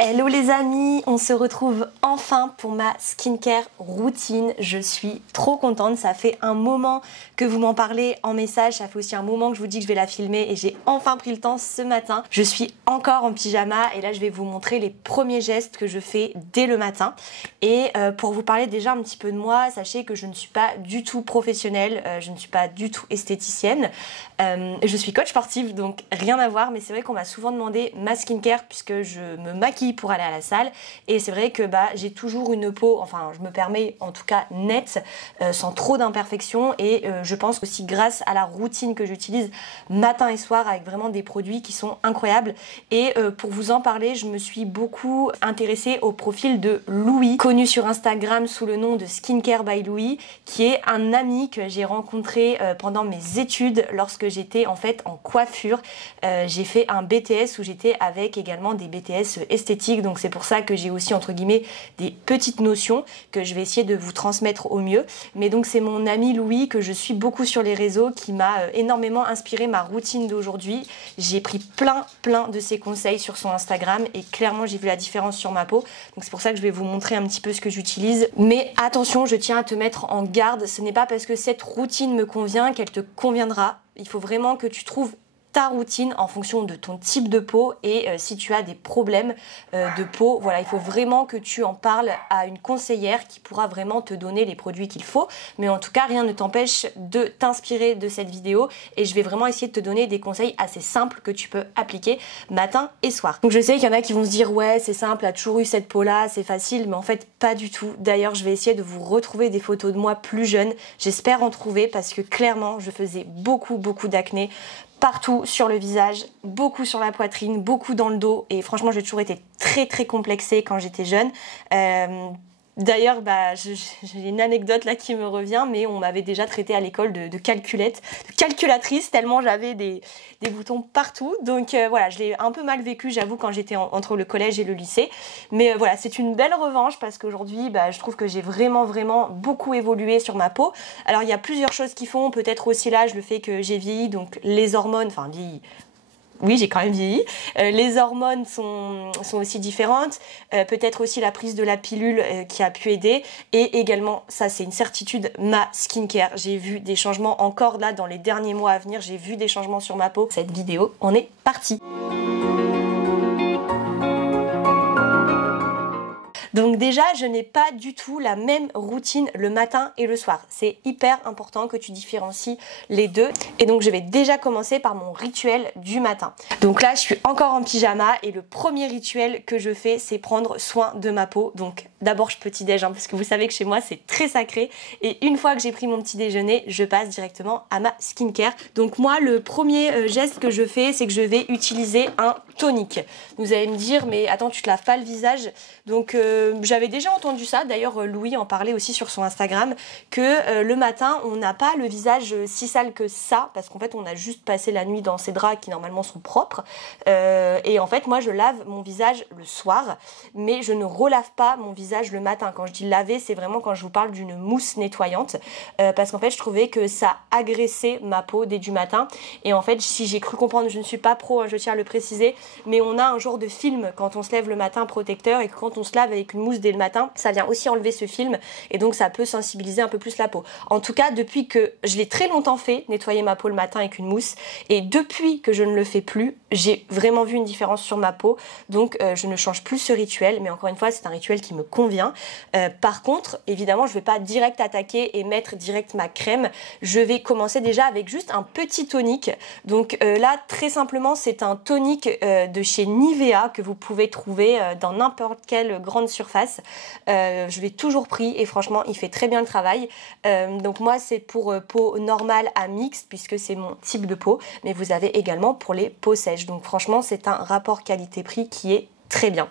Hello les amis, on se retrouve enfin pour ma skincare routine. Je suis trop contente, ça fait un moment que vous m'en parlez en message, ça fait aussi un moment que je vous dis que je vais la filmer et j'ai enfin pris le temps ce matin. Je suis encore en pyjama et là je vais vous montrer les premiers gestes que je fais dès le matin. Et pour vous parler déjà un petit peu de moi, sachez que je ne suis pas du tout professionnelle, je ne suis pas du tout esthéticienne. Je suis coach sportive donc rien à voir, mais c'est vrai qu'on m'a souvent demandé ma skincare puisque je me maquille pour aller à la salle et c'est vrai que j'ai toujours une peau, enfin je me permets en tout cas nette, sans trop d'imperfections et je pense aussi grâce à la routine que j'utilise matin et soir avec vraiment des produits qui sont incroyables. Et pour vous en parler, je me suis beaucoup intéressée au profil de Louis, connu sur Instagram sous le nom de Skincare by Louis, qui est un ami que j'ai rencontré pendant mes études lorsque j'étais en fait en coiffure. J'ai fait un BTS où j'étais avec également des BTS esthétiques, donc c'est pour ça que j'ai aussi entre guillemets des petites notions que je vais essayer de vous transmettre au mieux. Mais donc c'est mon ami Louis que je suis beaucoup sur les réseaux qui m'a énormément inspiré ma routine d'aujourd'hui. J'ai pris plein de ses conseils sur son Instagram et clairement j'ai vu la différence sur ma peau, donc c'est pour ça que je vais vous montrer un petit peu ce que j'utilise. Mais attention, je tiens à te mettre en garde, ce n'est pas parce que cette routine me convient qu'elle te conviendra. Il faut vraiment que tu trouves ta routine en fonction de ton type de peau et si tu as des problèmes de peau, voilà, il faut vraiment que tu en parles à une conseillère qui pourra vraiment te donner les produits qu'il faut. Mais en tout cas, rien ne t'empêche de t'inspirer de cette vidéo et je vais vraiment essayer de te donner des conseils assez simples que tu peux appliquer matin et soir. Donc je sais qu'il y en a qui vont se dire ouais c'est simple, t'as toujours eu cette peau là, c'est facile, mais en fait pas du tout. D'ailleurs je vais essayer de vous retrouver des photos de moi plus jeune, j'espère en trouver parce que clairement je faisais beaucoup d'acné partout sur le visage, beaucoup sur la poitrine, beaucoup dans le dos et franchement j'ai toujours été très complexée quand j'étais jeune. D'ailleurs, j'ai une anecdote là qui me revient, mais on m'avait déjà traité à l'école de calculatrice, tellement j'avais des boutons partout. Donc voilà, je l'ai un peu mal vécu, j'avoue, quand j'étais entre le collège et le lycée. Mais voilà, c'est une belle revanche parce qu'aujourd'hui, je trouve que j'ai vraiment beaucoup évolué sur ma peau. Alors il y a plusieurs choses qui font, peut-être aussi l'âge, le fait que j'ai vieilli, donc les hormones, enfin vieilli. Oui, j'ai quand même vieilli. Les hormones sont aussi différentes. Peut-être aussi la prise de la pilule qui a pu aider. Et également, ça c'est une certitude, ma skincare. J'ai vu des changements encore là dans les derniers mois à venir. J'ai vu des changements sur ma peau. Cette vidéo, on est parti. Donc déjà, je n'ai pas du tout la même routine le matin et le soir. C'est hyper important que tu différencies les deux. Et donc je vais déjà commencer par mon rituel du matin. Donc là, je suis encore en pyjama et le premier rituel que je fais, c'est prendre soin de ma peau. Donc d'abord, je petit-déj, parce que vous savez que chez moi, c'est très sacré. Et une fois que j'ai pris mon petit déjeuner, je passe directement à ma skincare. Donc moi, le premier geste que je fais, c'est que je vais utiliser un tonique. Vous allez me dire, mais attends, tu te laves pas le visage? Donc j'avais déjà entendu ça, d'ailleurs Louis en parlait aussi sur son Instagram, que le matin on n'a pas le visage si sale que ça, parce qu'en fait on a juste passé la nuit dans ces draps qui normalement sont propres, et en fait moi je lave mon visage le soir, mais je ne relave pas mon visage le matin. Quand je dis laver, c'est vraiment quand je vous parle d'une mousse nettoyante, parce qu'en fait je trouvais que ça agressait ma peau dès du matin, et en fait si j'ai cru comprendre, je ne suis pas pro, je tiens à le préciser, mais on a un genre de film quand on se lève le matin protecteur, et que quand on se lave avec une mousse dès le matin, ça vient aussi enlever ce film et donc ça peut sensibiliser un peu plus la peau. En tout cas, depuis que je l'ai très longtemps fait, nettoyer ma peau le matin avec une mousse, et depuis que je ne le fais plus, j'ai vraiment vu une différence sur ma peau. Donc je ne change plus ce rituel, mais encore une fois, c'est un rituel qui me convient. Par contre, évidemment, je ne vais pas direct attaquer et mettre direct ma crème. Je vais commencer déjà avec juste un petit tonique. Donc là, très simplement, c'est un tonique de chez Nivea que vous pouvez trouver dans n'importe quelle grande surface. Je l'ai toujours pris et franchement il fait très bien le travail. Donc moi c'est pour peau normale à mixte puisque c'est mon type de peau, mais vous avez également pour les peaux sèches. Donc franchement c'est un rapport qualité-prix qui est très bien.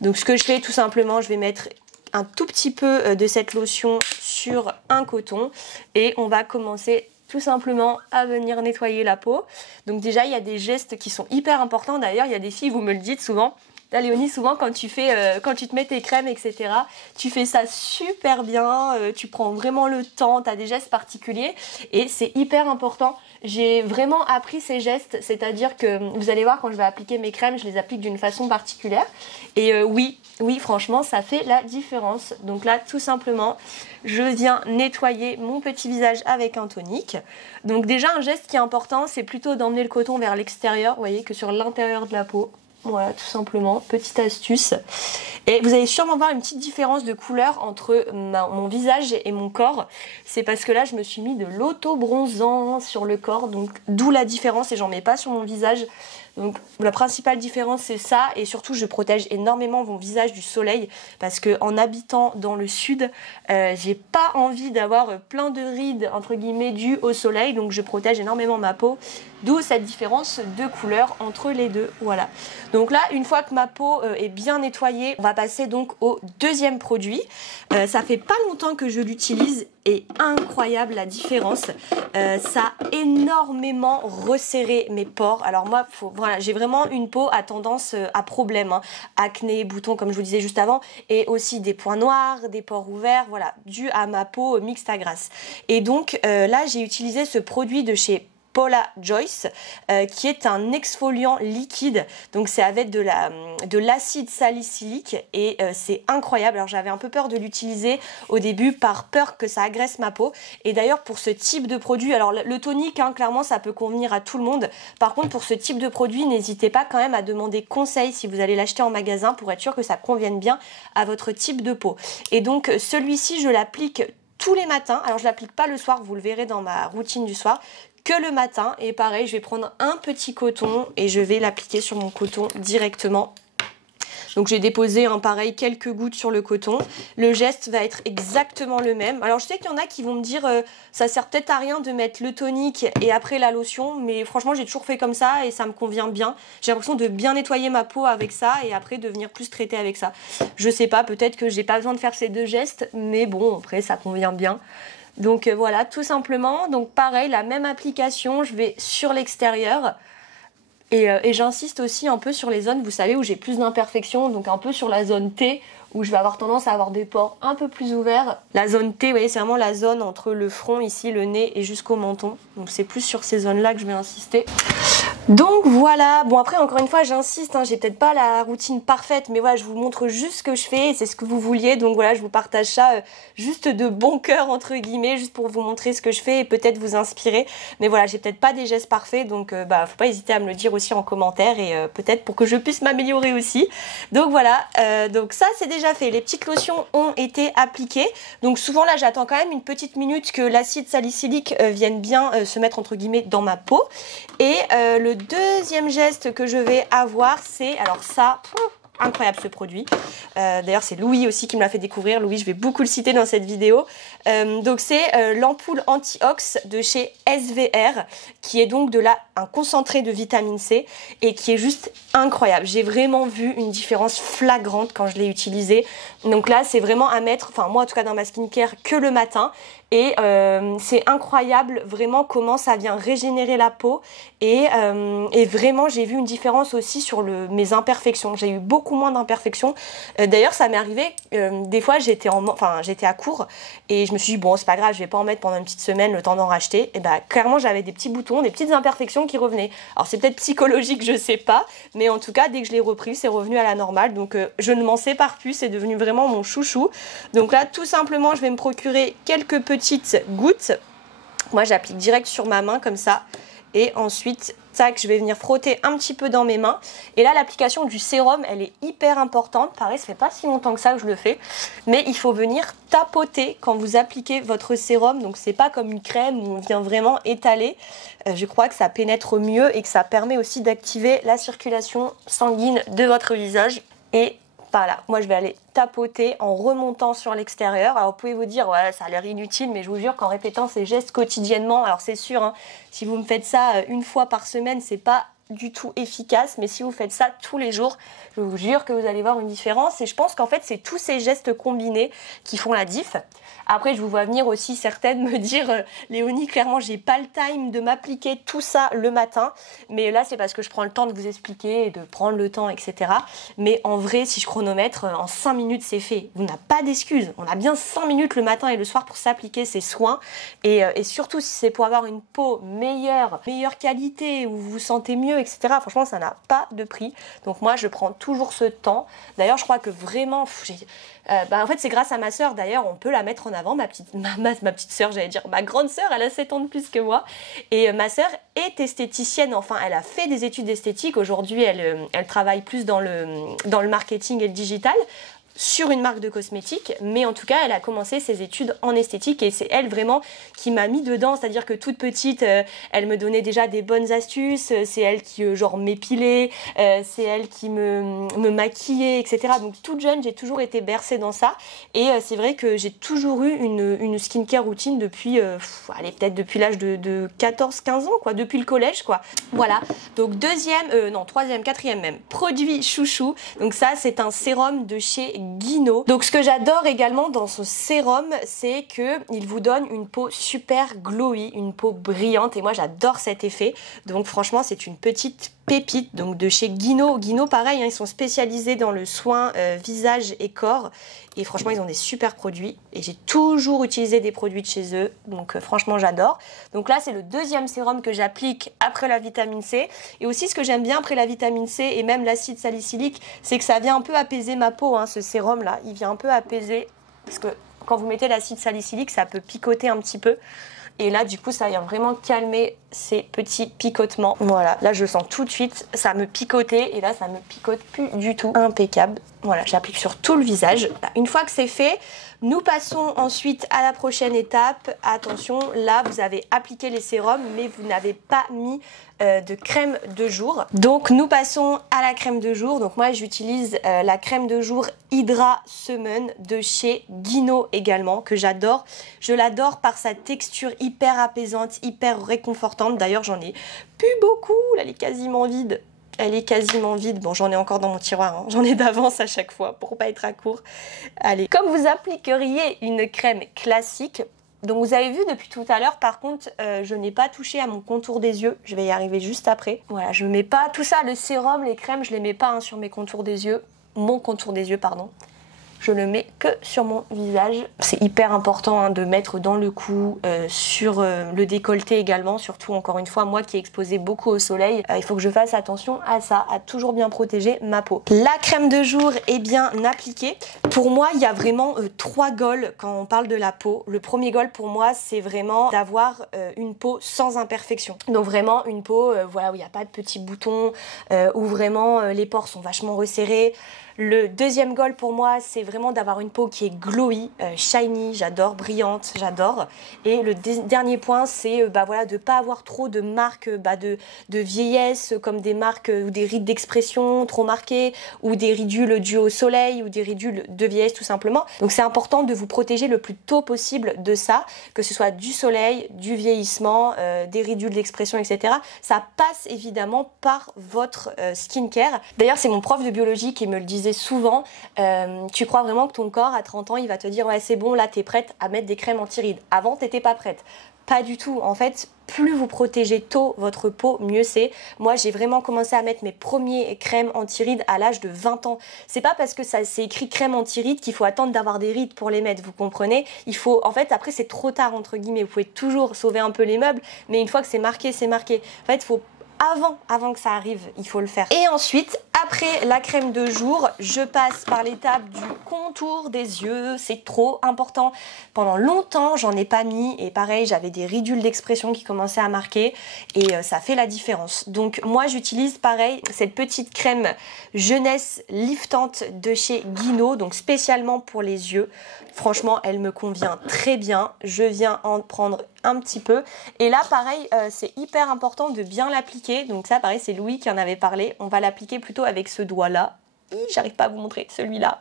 Donc ce que je fais tout simplement, je vais mettre un tout petit peu de cette lotion sur un coton et on va commencer tout simplement à venir nettoyer la peau. Donc déjà il y a des gestes qui sont hyper importants. D'ailleurs il y a des filles, vous me le dites souvent, Léonie, souvent quand tu te mets tes crèmes, etc., tu fais ça super bien, tu prends vraiment le temps, tu as des gestes particuliers et c'est hyper important. J'ai vraiment appris ces gestes, c'est-à-dire que vous allez voir quand je vais appliquer mes crèmes, je les applique d'une façon particulière. Et oui, franchement, ça fait la différence. Donc là, tout simplement, je viens nettoyer mon petit visage avec un tonique. Donc déjà, un geste qui est important, c'est plutôt d'emmener le coton vers l'extérieur, vous voyez, que sur l'intérieur de la peau. Voilà, tout simplement, petite astuce. Et vous allez sûrement voir une petite différence de couleur entre mon visage et mon corps. C'est parce que là, je me suis mis de l'auto-bronzant sur le corps, donc d'où la différence et j'en mets pas sur mon visage. Donc la principale différence c'est ça et surtout je protège énormément mon visage du soleil parce que en habitant dans le sud, j'ai pas envie d'avoir plein de rides entre guillemets dues au soleil, donc je protège énormément ma peau, d'où cette différence de couleur entre les deux. Voilà. Donc là, une fois que ma peau est bien nettoyée, on va passer donc au deuxième produit. Ça fait pas longtemps que je l'utilise et incroyable la différence. Ça a énormément resserré mes pores. Alors moi, voilà, j'ai vraiment une peau à tendance à problème, hein. Acné, boutons comme je vous disais juste avant, et aussi des points noirs, des pores ouverts, voilà, dû à ma peau mixte à grasse. Et donc là, j'ai utilisé ce produit de chez Paula Joyce qui est un exfoliant liquide, donc c'est avec de l'acide salicylique et c'est incroyable. Alors j'avais un peu peur de l'utiliser au début par peur que ça agresse ma peau et d'ailleurs pour ce type de produit, alors le tonique hein, clairement ça peut convenir à tout le monde, par contre pour ce type de produit n'hésitez pas quand même à demander conseil si vous allez l'acheter en magasin pour être sûr que ça convienne bien à votre type de peau. Et donc celui-ci je l'applique tous les matins, alors je l'applique pas le soir, vous le verrez dans ma routine du soir, que le matin et pareil je vais prendre un petit coton et je vais l'appliquer sur mon coton directement. Donc j'ai déposé pareil quelques gouttes sur le coton. Le geste va être exactement le même. Alors je sais qu'il y en a qui vont me dire ça sert peut-être à rien de mettre le tonique et après la lotion, mais franchement j'ai toujours fait comme ça et ça me convient bien. J'ai l'impression de bien nettoyer ma peau avec ça et après de venir plus traiter avec ça. Je sais pas, peut-être que j'ai pas besoin de faire ces deux gestes, mais bon après ça convient bien. Donc voilà, tout simplement. Donc pareil, la même application, je vais sur l'extérieur. Et j'insiste aussi un peu sur les zones, vous savez, où j'ai plus d'imperfections. Donc un peu sur la zone T, où je vais avoir tendance à avoir des pores un peu plus ouverts. La zone T, vous voyez, c'est vraiment la zone entre le front, ici, le nez et jusqu'au menton. Donc c'est plus sur ces zones-là que je vais insister. Donc voilà, bon après encore une fois j'insiste, hein, j'ai peut-être pas la routine parfaite mais voilà je vous montre juste ce que je fais et c'est ce que vous vouliez donc voilà je vous partage ça juste de bon cœur entre guillemets juste pour vous montrer ce que je fais et peut-être vous inspirer mais voilà j'ai peut-être pas des gestes parfaits donc faut pas hésiter à me le dire aussi en commentaire et peut-être pour que je puisse m'améliorer aussi. Donc voilà, donc ça c'est déjà fait, les petites lotions ont été appliquées donc souvent là j'attends quand même une petite minute que l'acide salicylique vienne bien se mettre entre guillemets dans ma peau et le deuxième geste que je vais avoir, c'est, alors ça, incroyable ce produit. D'ailleurs, c'est Louis aussi qui me l'a fait découvrir. Louis, je vais beaucoup le citer dans cette vidéo. Donc, c'est l'ampoule anti-ox de chez SVR, qui est donc un concentré de vitamine C et qui est juste incroyable. J'ai vraiment vu une différence flagrante quand je l'ai utilisé. Donc là, c'est vraiment à mettre, enfin moi en tout cas dans ma skincare, que le matin. Et c'est incroyable vraiment comment ça vient régénérer la peau et vraiment j'ai vu une différence aussi sur mes imperfections. J'ai eu beaucoup moins d'imperfections. D'ailleurs ça m'est arrivé, des fois j'étais à court et je me suis dit bon c'est pas grave je vais pas en mettre pendant une petite semaine le temps d'en racheter. Et bah clairement j'avais des petits boutons, des petites imperfections qui revenaient. Alors c'est peut-être psychologique je sais pas mais en tout cas dès que je l'ai repris c'est revenu à la normale donc je ne m'en sépare plus, c'est devenu vraiment mon chouchou. Donc là tout simplement je vais me procurer quelques petites gouttes. Moi j'applique direct sur ma main comme ça et ensuite tac je vais venir frotter un petit peu dans mes mains et là l'application du sérum elle est hyper importante. Pareil ça fait pas si longtemps que ça que je le fais mais il faut venir tapoter quand vous appliquez votre sérum donc c'est pas comme une crème où on vient vraiment étaler. Je crois que ça pénètre mieux et que ça permet aussi d'activer la circulation sanguine de votre visage et voilà, moi je vais aller tapoter en remontant sur l'extérieur. Alors vous pouvez vous dire, ouais, ça a l'air inutile, mais je vous jure qu'en répétant ces gestes quotidiennement, alors c'est sûr, hein, si vous me faites ça une fois par semaine, c'est pas du tout efficace, mais si vous faites ça tous les jours, je vous jure que vous allez voir une différence. Et je pense qu'en fait, c'est tous ces gestes combinés qui font la diff. Après, je vous vois venir aussi certaines me dire Léonie, clairement, j'ai pas le time de m'appliquer tout ça le matin. Mais là, c'est parce que je prends le temps de vous expliquer et de prendre le temps, etc. Mais en vrai, si je chronomètre, en 5 minutes, c'est fait. On n'a pas d'excuses. On a bien 5 minutes le matin et le soir pour s'appliquer ces soins. Et surtout, si c'est pour avoir une peau meilleure qualité, où vous vous sentez mieux, etc. Franchement, ça n'a pas de prix. Donc moi, je prends toujours ce temps. D'ailleurs, je crois que vraiment... en fait, c'est grâce à ma sœur, d'ailleurs, on peut la mettre en avant, ma petite sœur, j'allais dire, ma grande sœur, elle a 7 ans de plus que moi, et ma sœur est esthéticienne, enfin, elle a fait des études d'esthétique, aujourd'hui, elle travaille plus dans le marketing et le digital, sur une marque de cosmétiques, mais en tout cas elle a commencé ses études en esthétique et c'est elle vraiment qui m'a mis dedans, c'est-à-dire que toute petite elle me donnait déjà des bonnes astuces, c'est elle qui genre m'épilait, c'est elle qui me maquillait, etc. Donc toute jeune j'ai toujours été bercée dans ça et c'est vrai que j'ai toujours eu une skincare routine depuis, peut-être depuis l'âge de 14-15 ans, quoi, depuis le collège, quoi. Voilà, donc troisième, quatrième même, produit chouchou, donc ça c'est un sérum de chez Guino. Donc ce que j'adore également dans ce sérum, c'est que il vous donne une peau super glowy, une peau brillante et moi j'adore cet effet. Donc franchement c'est une petite pépite donc de chez Guino. Guino pareil, hein, ils sont spécialisés dans le soin visage et corps et franchement ils ont des super produits et j'ai toujours utilisé des produits de chez eux donc franchement j'adore. Donc là c'est le deuxième sérum que j'applique après la vitamine C et aussi ce que j'aime bien après la vitamine C et même l'acide salicylique, c'est que ça vient un peu apaiser ma peau, hein, ce sérum là, il vient un peu apaiser parce que quand vous mettez l'acide salicylique ça peut picoter un petit peu. Et là, du coup, ça vient vraiment calmer ces petits picotements. Voilà, là, je sens tout de suite, ça me picotait et là, ça me picote plus du tout. Impeccable. Voilà, j'applique sur tout le visage. Une fois que c'est fait, nous passons ensuite à la prochaine étape. Attention, là, vous avez appliqué les sérums, mais vous n'avez pas mis de crème de jour. Donc, nous passons à la crème de jour. Donc, moi, j'utilise la crème de jour Hydra Semaine de chez Guino également, que j'adore. Je l'adore par sa texture hyper apaisante, hyper réconfortante. D'ailleurs, j'en ai plus beaucoup. Là, elle est quasiment vide. Elle est quasiment vide. Bon, j'en ai encore dans mon tiroir. Hein. J'en ai d'avance à chaque fois pour pas être à court. Allez, comme vous appliqueriez une crème classique, donc vous avez vu depuis tout à l'heure, par contre, je n'ai pas touché à mon contour des yeux. Je vais y arriver juste après. Voilà, je ne mets pas tout ça, le sérum, les crèmes, je les mets pas hein, sur mes contours des yeux. Mon contour des yeux, pardon. Je le mets que sur mon visage. C'est hyper important hein, de mettre dans le cou, sur le décolleté également, surtout encore une fois moi qui ai exposé beaucoup au soleil, il faut que je fasse attention à ça, à toujours bien protéger ma peau. La crème de jour est bien appliquée. Pour moi il y a vraiment 3 goals quand on parle de la peau. Le premier goal pour moi c'est vraiment d'avoir une peau sans imperfection. Donc vraiment une peau voilà, où il n'y a pas de petits boutons, où vraiment les pores sont vachement resserrés. Le deuxième goal pour moi, c'est vraiment d'avoir une peau qui est glowy, shiny, j'adore, brillante, j'adore. Et le dernier point, c'est voilà, de ne pas avoir trop de marques de vieillesse, comme des marques ou des rides d'expression trop marquées, ou des ridules dues au soleil, ou des ridules de vieillesse tout simplement. Donc c'est important de vous protéger le plus tôt possible de ça, que ce soit du soleil, du vieillissement, des ridules d'expression, etc. Ça passe évidemment par votre skincare. D'ailleurs, c'est mon prof de biologie qui me le disait souvent, tu crois vraiment que ton corps à 30 ans il va te dire ouais c'est bon là t'es prête à mettre des crèmes anti-rides, avant t'étais pas prête. Pas du tout, en fait plus vous protégez tôt votre peau, mieux c'est. Moi j'ai vraiment commencé à mettre mes premiers crèmes anti-rides à l'âge de 20 ans. C'est pas parce que ça c'est écrit crème anti-rides qu'il faut attendre d'avoir des rides pour les mettre, vous comprenez. Il faut, en fait après c'est trop tard entre guillemets, vous pouvez toujours sauver un peu les meubles, mais une fois que c'est marqué, c'est marqué. En fait il faut avant que ça arrive, il faut le faire. Et ensuite, après la crème de jour, je passe par l'étape du contour des yeux. C'est trop important. Pendant longtemps, j'en ai pas mis. Et pareil, j'avais des ridules d'expression qui commençaient à marquer. Et ça fait la différence. Donc moi, j'utilise pareil cette petite crème jeunesse liftante de chez Guino. Donc spécialement pour les yeux. Franchement, elle me convient très bien. Je viens en prendre un petit peu. Et là, pareil, c'est hyper important de bien l'appliquer. Donc ça, pareil, c'est Louis qui en avait parlé. On va l'appliquer plutôt avec ce doigt-là. J'arrive pas à vous montrer celui-là.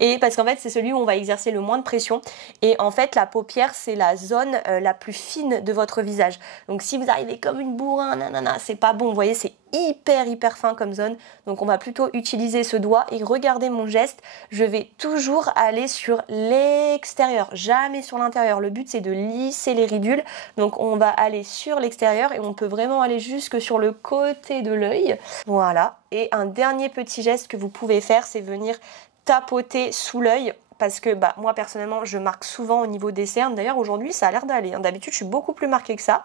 Et parce qu'en fait, c'est celui où on va exercer le moins de pression. Et en fait, la paupière, c'est la zone la plus fine de votre visage. Donc si vous arrivez comme une bourrin, nanana, c'est pas bon. Vous voyez, c'est hyper fin comme zone, donc on va plutôt utiliser ce doigt et regardez mon geste, je vais toujours aller sur l'extérieur, jamais sur l'intérieur. Le but c'est de lisser les ridules, donc on va aller sur l'extérieur et on peut vraiment aller jusque sur le côté de l'œil. Voilà, et un dernier petit geste que vous pouvez faire, c'est venir tapoter sous l'œil. Parce que moi personnellement je marque souvent au niveau des cernes. D'ailleurs aujourd'hui ça a l'air d'aller, d'habitude je suis beaucoup plus marquée que ça.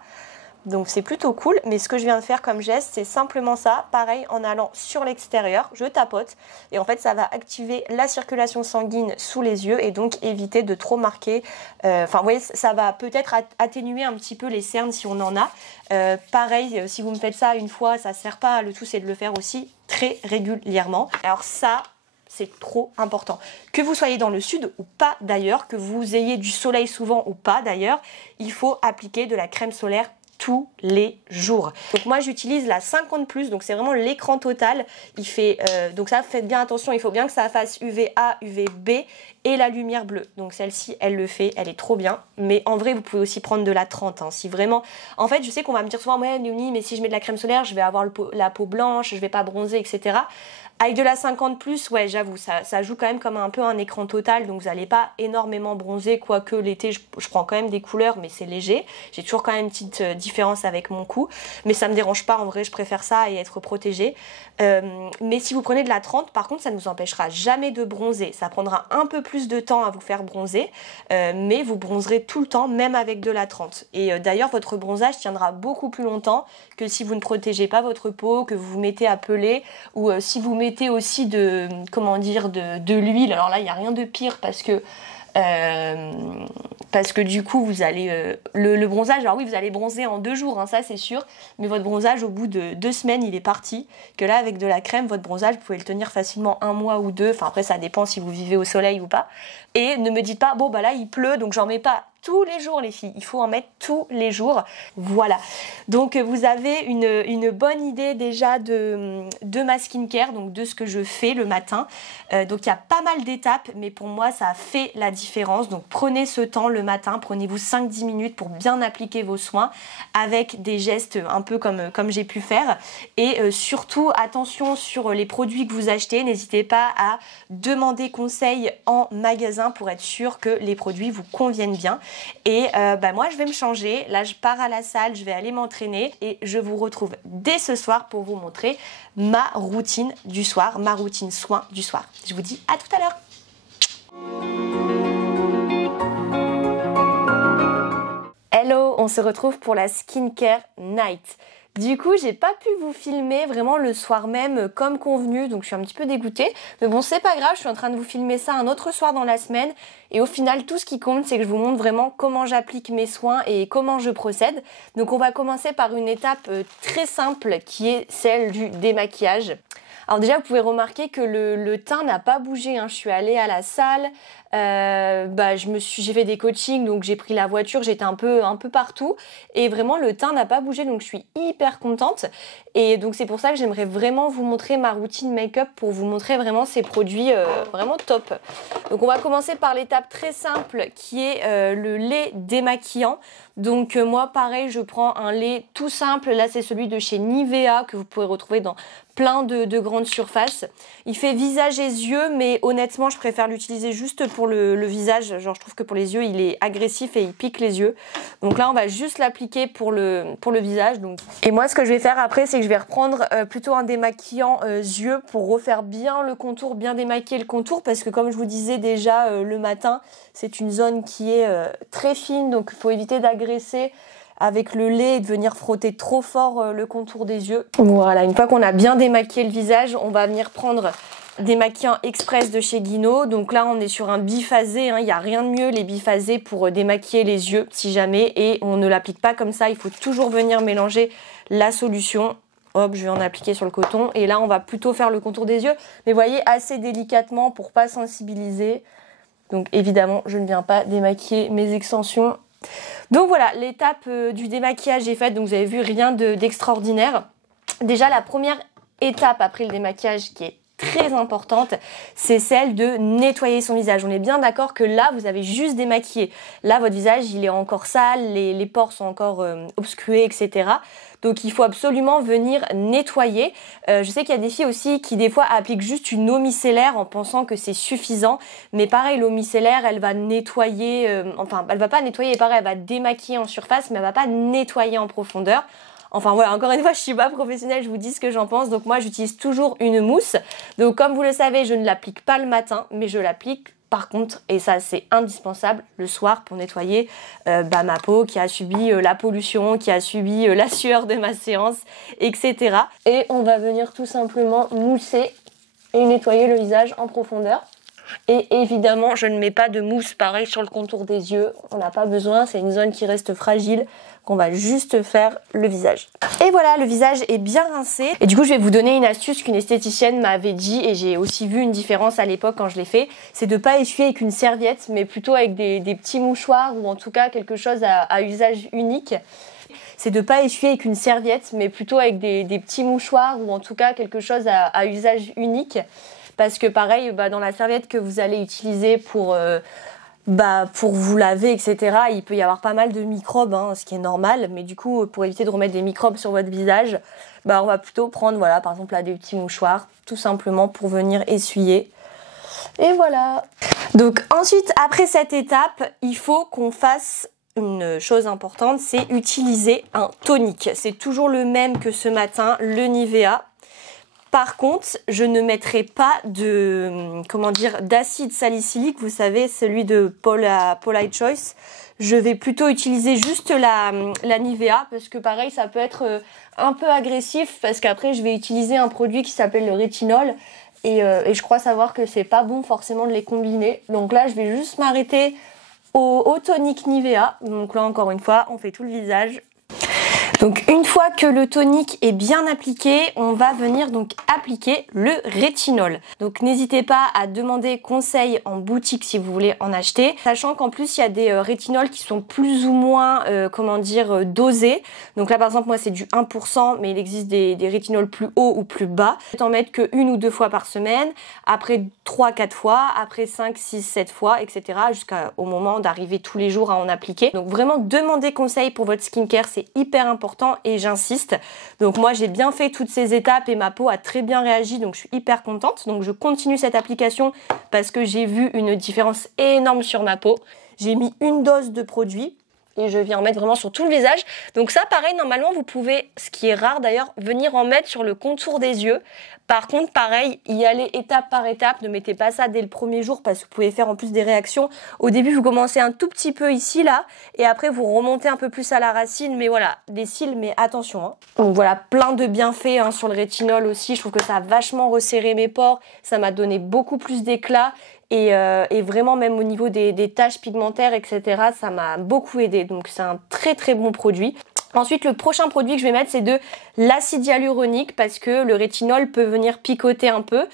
Donc c'est plutôt cool, mais ce que je viens de faire comme geste, c'est simplement ça. Pareil, en allant sur l'extérieur, je tapote. Et en fait, ça va activer la circulation sanguine sous les yeux et donc éviter de trop marquer. Enfin, vous voyez, ça va peut-être atténuer un petit peu les cernes si on en a. Pareil, si vous me faites ça une fois, ça ne sert pas. Le tout, c'est de le faire aussi très régulièrement. Alors ça, c'est trop important. Que vous soyez dans le sud ou pas d'ailleurs, que vous ayez du soleil souvent ou pas d'ailleurs, il faut appliquer de la crème solaire tous les jours. Donc moi j'utilise la 50+, donc c'est vraiment l'écran total. Il fait, donc ça, faites bien attention, il faut bien que ça fasse UVA, UVB et la lumière bleue. Donc celle-ci, elle le fait, elle est trop bien. Mais en vrai, vous pouvez aussi prendre de la 30. Hein, si vraiment... En fait, je sais qu'on va me dire souvent, ouais, Léonie, mais si je mets de la crème solaire, je vais avoir la peau blanche, je vais pas bronzer, etc. Avec de la 50+, ouais, j'avoue, ça joue quand même comme un peu un écran total, donc vous n'allez pas énormément bronzer, quoique l'été, je prends quand même des couleurs, mais c'est léger. J'ai toujours quand même une petite différence avec mon cou, mais ça me dérange pas, en vrai, je préfère ça et être protégée. Mais si vous prenez de la 30, par contre, ça ne vous empêchera jamais de bronzer. Ça prendra un peu plus de temps à vous faire bronzer, mais vous bronzerez tout le temps, même avec de la 30. Et d'ailleurs, votre bronzage tiendra beaucoup plus longtemps que si vous ne protégez pas votre peau, que vous vous mettez à peler, ou si vous mettez aussi de l'huile. Alors là, il n'y a rien de pire parce que du coup vous allez le bronzage, alors oui, vous allez bronzer en 2 jours, hein, ça c'est sûr, mais votre bronzage au bout de 2 semaines il est parti. Que là, avec de la crème, votre bronzage vous pouvez le tenir facilement 1 mois ou 2, enfin après ça dépend si vous vivez au soleil ou pas. Et ne me dites pas, bon là il pleut donc j'en mets pas tous les jours, les filles, il faut en mettre tous les jours. Voilà, donc vous avez une bonne idée déjà de ma skincare, donc de ce que je fais le matin. Donc il y a pas mal d'étapes, mais pour moi ça fait la différence. Donc prenez ce temps le matin, prenez-vous 5-10 minutes pour bien appliquer vos soins avec des gestes un peu comme j'ai pu faire. Et surtout attention sur les produits que vous achetez, n'hésitez pas à demander conseil en magasin pour être sûr que les produits vous conviennent bien. Et moi je vais me changer, là je pars à la salle, je vais aller m'entraîner et je vous retrouve dès ce soir pour vous montrer ma routine du soir, ma routine soin du soir. Je vous dis à tout à l'heure. Hello, on se retrouve pour la skincare night. Du coup, j'ai pas pu vous filmer vraiment le soir même comme convenu, donc je suis un petit peu dégoûtée. Mais bon, c'est pas grave, je suis en train de vous filmer ça un autre soir dans la semaine. Et au final, tout ce qui compte, c'est que je vous montre vraiment comment j'applique mes soins et comment je procède. Donc on va commencer par une étape très simple qui est celle du démaquillage. Alors déjà, vous pouvez remarquer que le teint n'a pas bougé, hein. Je suis allée à la salle, j'ai fait des coachings, donc j'ai pris la voiture, j'étais un peu partout. Et vraiment, le teint n'a pas bougé, donc je suis hyper contente. Et donc c'est pour ça que j'aimerais vraiment vous montrer ma routine make-up pour vous montrer vraiment ces produits vraiment top. Donc on va commencer par l'étape très simple qui est le lait démaquillant. Donc moi pareil, je prends un lait tout simple, là c'est celui de chez Nivea que vous pouvez retrouver dans plein de grandes surfaces. Il fait visage et yeux, mais honnêtement je préfère l'utiliser juste pour le visage. Genre je trouve que pour les yeux il est agressif et il pique les yeux. Donc là on va juste l'appliquer pour le visage. Donc. Et moi ce que je vais faire après c'est que je vais reprendre plutôt un démaquillant yeux pour refaire bien le contour, bien démaquiller le contour, parce que comme je vous disais déjà le matin, c'est une zone qui est très fine, donc il faut éviter d'agresser avec le lait et de venir frotter trop fort le contour des yeux. Voilà, une fois qu'on a bien démaquillé le visage, on va venir prendre des maquillants express de chez Guino. Donc là on est sur un biphasé, hein. Il n'y a rien de mieux les biphasés pour démaquiller les yeux si jamais, et on ne l'applique pas comme ça, il faut toujours venir mélanger la solution. Hop, je vais en appliquer sur le coton et là on va plutôt faire le contour des yeux, mais voyez, assez délicatement pour pas sensibiliser. Donc évidemment je ne viens pas démaquiller mes extensions. Donc voilà, l'étape du démaquillage est faite, donc vous avez vu, rien d'extraordinaire. Déjà la première étape après le démaquillage qui est très importante, c'est celle de nettoyer son visage. On est bien d'accord que là, vous avez juste démaquillé. Là, votre visage, il est encore sale, les pores sont encore obstrués, etc. Donc, il faut absolument venir nettoyer. Je sais qu'il y a des filles aussi qui, des fois, appliquent juste une eau micellaire en pensant que c'est suffisant. Mais pareil, l'eau micellaire, elle va nettoyer... elle va pas nettoyer, pareil, elle va démaquiller en surface, mais elle va pas nettoyer en profondeur. Enfin voilà, encore une fois, je suis pas professionnelle, je vous dis ce que j'en pense. Donc moi, j'utilise toujours une mousse. Donc comme vous le savez, je ne l'applique pas le matin, mais je l'applique par contre, et ça c'est indispensable, le soir pour nettoyer ma peau qui a subi la pollution, qui a subi la sueur de ma séance, etc. Et on va venir tout simplement mousser et nettoyer le visage en profondeur. Et évidemment, je ne mets pas de mousse pareil sur le contour des yeux. On n'a pas besoin, c'est une zone qui reste fragile qu'on va juste faire le visage. Et voilà, le visage est bien rincé. Et du coup, je vais vous donner une astuce qu'une esthéticienne m'avait dit et j'ai aussi vu une différence à l'époque quand je l'ai fait. C'est de ne pas essuyer avec une serviette, mais plutôt avec des petits mouchoirs ou en tout cas quelque chose à usage unique. C'est de ne pas essuyer avec une serviette, mais plutôt avec des petits mouchoirs ou en tout cas quelque chose à usage unique. Parce que pareil, dans la serviette que vous allez utiliser pour vous laver, etc., il peut y avoir pas mal de microbes, ce qui est normal. Mais du coup, pour éviter de remettre des microbes sur votre visage, on va plutôt prendre, par exemple, là, des petits mouchoirs, tout simplement pour venir essuyer. Et voilà. Donc ensuite, après cette étape, il faut qu'on fasse une chose importante, c'est utiliser un tonique. C'est toujours le même que ce matin, le Nivea. Par contre, je ne mettrai pas d'acide salicylique, vous savez, celui de Polite Choice. Je vais plutôt utiliser juste la Nivea parce que pareil, ça peut être un peu agressif parce qu'après, je vais utiliser un produit qui s'appelle le rétinol et je crois savoir que c'est pas bon forcément de les combiner. Donc là, je vais juste m'arrêter au tonique Nivea. Donc là, encore une fois, on fait tout le visage. Donc une fois que le tonique est bien appliqué, on va venir donc appliquer le rétinol. Donc n'hésitez pas à demander conseil en boutique si vous voulez en acheter, sachant qu'en plus il y a des rétinols qui sont plus ou moins dosés. Donc là par exemple moi c'est du 1%, mais il existe des rétinols plus hauts ou plus bas. Vous pouvez en mettre que 1 ou 2 fois par semaine, après 3-4 fois, après 5, 6, 7 fois, etc. jusqu'au moment d'arriver tous les jours à en appliquer. Donc vraiment demandez conseil pour votre skincare, c'est hyper important et j'insiste. Donc moi j'ai bien fait toutes ces étapes et ma peau a très bien réagi, donc je suis hyper contente. Donc je continue cette application parce que j'ai vu une différence énorme sur ma peau. J'ai mis une dose de produit et je viens en mettre vraiment sur tout le visage. Donc ça pareil, normalement vous pouvez, ce qui est rare d'ailleurs, venir en mettre sur le contour des yeux. Par contre, pareil, y aller étape par étape, ne mettez pas ça dès le premier jour parce que vous pouvez faire en plus des réactions. Au début, vous commencez un tout petit peu ici, là, et après vous remontez un peu plus à la racine, mais voilà, des cils, mais attention. Donc voilà, plein de bienfaits sur le rétinol aussi. Je trouve que ça a vachement resserré mes pores, ça m'a donné beaucoup plus d'éclat. Et vraiment même au niveau des taches pigmentaires, etc., ça m'a beaucoup aidé. Donc c'est un très très bon produit. Ensuite, le prochain produit que je vais mettre, c'est de l'acide hyaluronique parce que le rétinol peut venir picoter un peu.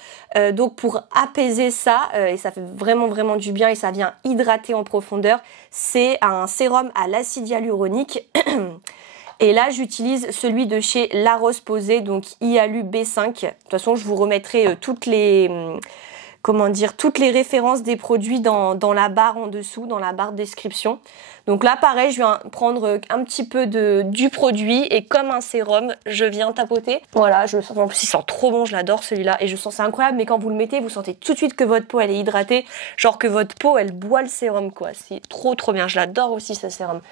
Donc pour apaiser ça, et ça fait vraiment vraiment du bien et ça vient hydrater en profondeur, c'est un sérum à l'acide hyaluronique. Et là, j'utilise celui de chez La Roche-Posay, donc Hyalu B5. De toute façon, je vous remettrai toutes les références des produits dans la barre en dessous, dans la barre de description. Donc là, pareil, je viens prendre un petit peu du produit et comme un sérum, je viens tapoter. Voilà, je le sens, en plus il sent trop bon, je l'adore celui-là et je sens c'est incroyable, mais quand vous le mettez, vous sentez tout de suite que votre peau elle est hydratée, genre que votre peau elle boit le sérum quoi. C'est trop trop bien, je l'adore aussi ce sérum.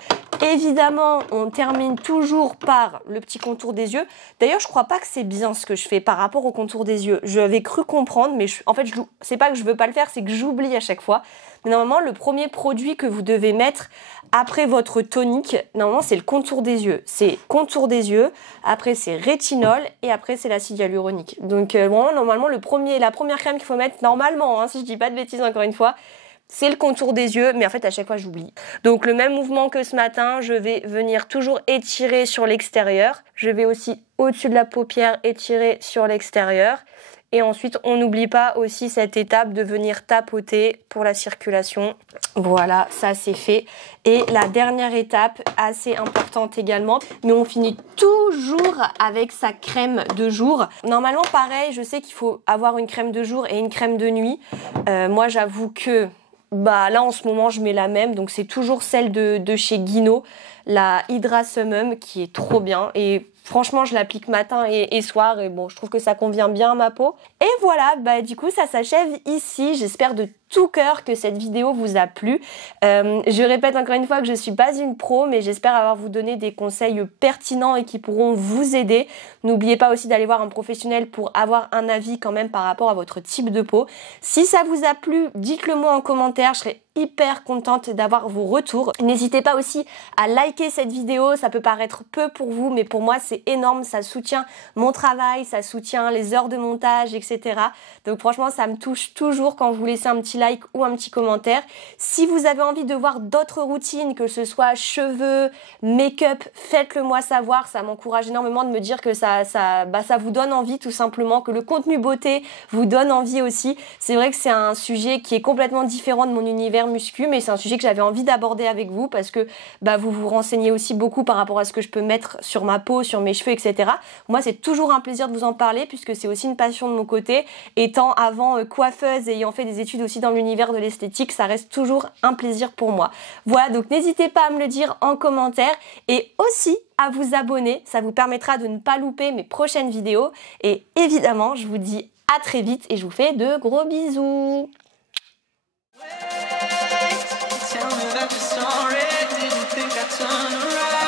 Évidemment, on termine toujours par le petit contour des yeux. D'ailleurs, je crois pas que c'est bien ce que je fais par rapport au contour des yeux. J'avais cru comprendre, mais en fait, c'est pas que je veux pas le faire, c'est que j'oublie à chaque fois. Mais normalement, le premier produit que vous devez mettre après votre tonique, normalement, c'est le contour des yeux. C'est contour des yeux, après c'est rétinol et après c'est l'acide hyaluronique. Donc normalement, la première crème qu'il faut mettre, normalement, si je dis pas de bêtises encore une fois, c'est le contour des yeux, mais en fait à chaque fois j'oublie. Donc le même mouvement que ce matin, je vais venir toujours étirer sur l'extérieur. Je vais aussi au-dessus de la paupière étirer sur l'extérieur. Et ensuite, on n'oublie pas aussi cette étape de venir tapoter pour la circulation. Voilà, ça c'est fait. Et la dernière étape, assez importante également, mais on finit toujours avec sa crème de jour. Normalement, pareil, je sais qu'il faut avoir une crème de jour et une crème de nuit. Moi, j'avoue que là, en ce moment, je mets la même. Donc, c'est toujours celle de chez Guino, la Hydra Summum, qui est trop bien. Et franchement, je l'applique matin et soir. Et bon, je trouve que ça convient bien à ma peau. Et voilà, du coup, ça s'achève ici. J'espère de tout cœur que cette vidéo vous a plu. Je répète encore une fois que je suis pas une pro, mais j'espère avoir vous donné des conseils pertinents et qui pourront vous aider. N'oubliez pas aussi d'aller voir un professionnel pour avoir un avis quand même par rapport à votre type de peau. Si ça vous a plu, dites-le moi en commentaire, je serai hyper contente d'avoir vos retours. N'hésitez pas aussi à liker cette vidéo, ça peut paraître peu pour vous, mais pour moi c'est énorme, ça soutient mon travail, ça soutient les heures de montage, etc. Donc franchement, ça me touche toujours quand vous laissez un petit like ou un petit commentaire. Si vous avez envie de voir d'autres routines, que ce soit cheveux, make-up, faites-le moi savoir. Ça m'encourage énormément de me dire que ça vous donne envie tout simplement, que le contenu beauté vous donne envie aussi. C'est vrai que c'est un sujet qui est complètement différent de mon univers muscu, mais c'est un sujet que j'avais envie d'aborder avec vous parce que vous vous renseignez aussi beaucoup par rapport à ce que je peux mettre sur ma peau, sur mes cheveux, etc. Moi, c'est toujours un plaisir de vous en parler puisque c'est aussi une passion de mon côté. Étant avant coiffeuse et ayant fait des études aussi dans l'univers de l'esthétique, ça reste toujours un plaisir pour moi. Voilà, donc n'hésitez pas à me le dire en commentaire et aussi à vous abonner. Ça vous permettra de ne pas louper mes prochaines vidéos. Et évidemment, je vous dis à très vite et je vous fais de gros bisous. Tell me that you're sorry, didn't think I'd turn around.